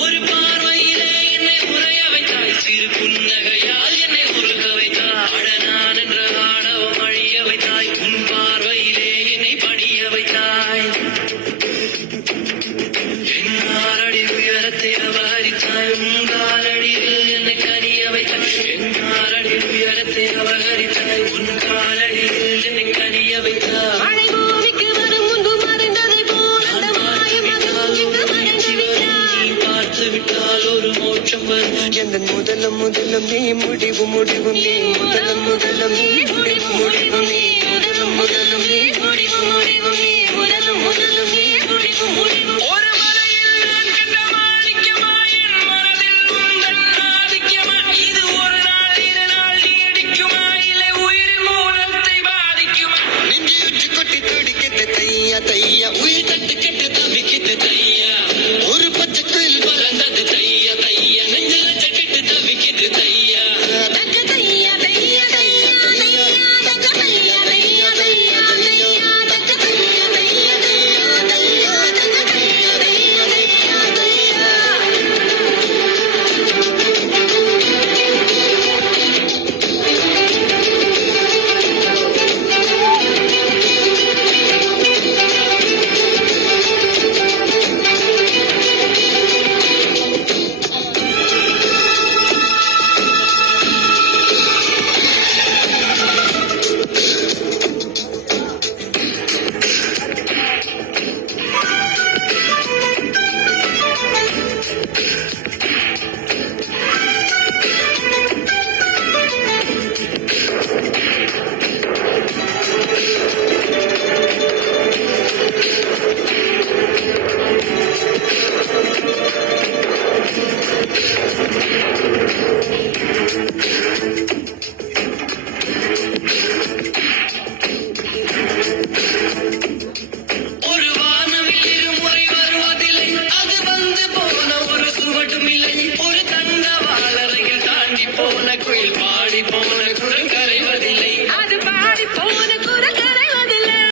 ஒரு பார்வையிலே என்னை உரைய வைத்தாய், சிறு புன்னகையால் என்னை உருக வைத்தாய், அடனான் என்ற ஆணவம் அழிய வைத்தாய், உன் பார்வையிலே என்னை பணிய வைத்தாய், என்னாரடி உயரத்தை அபகரித்தாய், உன் காலடியில் என்னை கனிய வைத்தாய், என்னாரடி உயரத்தை அபகரித்தாய், உன் காலடியில் என்னை கனிய வைத்தாய். ஒரு மோட்சம் எந்த முதலம் முதலம் நீ முடிவும் முடிவும் நீ முதலம் முதலம் நீ முடிவும் முடிவும் நீ முதலம் முதலம் நீ முடிவும் முடிவும் நீ முதலம் முதலம் நீ முடிவும் முடிவும். ஒரு மலையில் நான் கண்ட மாணிக்கமா, என் மனதில் உந்தன் ஆதிக்கமா, இது ஒரு நாள் இரு நாள் நீடிக்குமா, இல்லை உயிரின் மூலத்தை பாதிக்குமா, நெஞ்சியுற்று கொட்டி துடிக்கிட்டு தையா தையா உயிர் தட்டு கெட்டு தவிக்கிட்டு தையா ஒரு பச்சை குயில் பறந்தது தையா தையா நெஞ்சில சக்கிட்டு தவிக்கிட்டு தையா தக்க தையா தையா தையா தையா தக்க தையா தையா தையா தையா தக்க தையா தையா தையா தையா தக்க தையா தையா தையா தையா. ஒரு வானவில் இருமுறை வருவதில்லை, அது வந்து போன ஒரு சுவடும் இல்லை, ஒரு தண்டவாளரையில் தாண்டி போன குயில் பாடி போன குரல் கரைவதில்லை.